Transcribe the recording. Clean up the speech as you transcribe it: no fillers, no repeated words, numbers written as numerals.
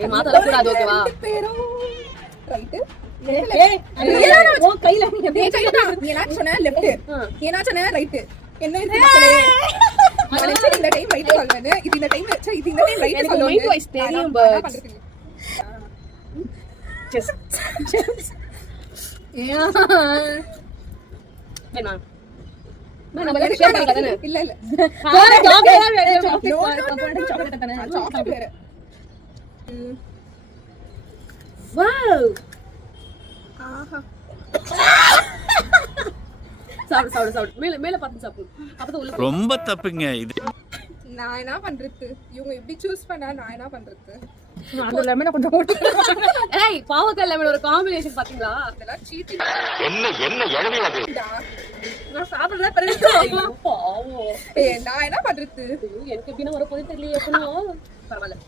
ஏய் மாத்தல கூடாது ஓகேவா ரைட் கையில நீ என்ன சொன்ன லெஃப்ட் நீ என்ன சொன்ன ரைட் என்ன இருக்கு மக்களே நான் இந்த டைம் ரைட் சொல்றேன் இது இந்த டைம் இது இந்த டைம் ரைட் சொல்றேன் மைண்ட் வாய்ஸ் தெரியும் பட் ஜஸ்ட் வேணா நான் நம்ம ஷேர் பண்ணலாம்ல இல்ல இல்ல சாக்லேட் வேற வாவ் ஆஹா சாப்பிடு மேல மேல பார்த்து சாப்பிடு அப்பதான் உள்ள ரொம்ப தப்புங்க இது நான் என்ன பண்றது இவங்க எப்படி சூஸ் பண்ணா நான் என்ன பண்றது அந்த லெமனை கொஞ்சம் போட்டு ஏய் பாவக்காய் லெமன் ஒரு காம்பினேஷன் பாத்தீங்களா இதெல்லாம் சீட்டிங் என்ன எழுதி அது நான் சாப்பிடுறதா பெரிய பாவம் நான் என்ன பண்றது எனக்கு எப்படின்னா வர போதே தெரியல எப்படின்னா பரவாயில்ல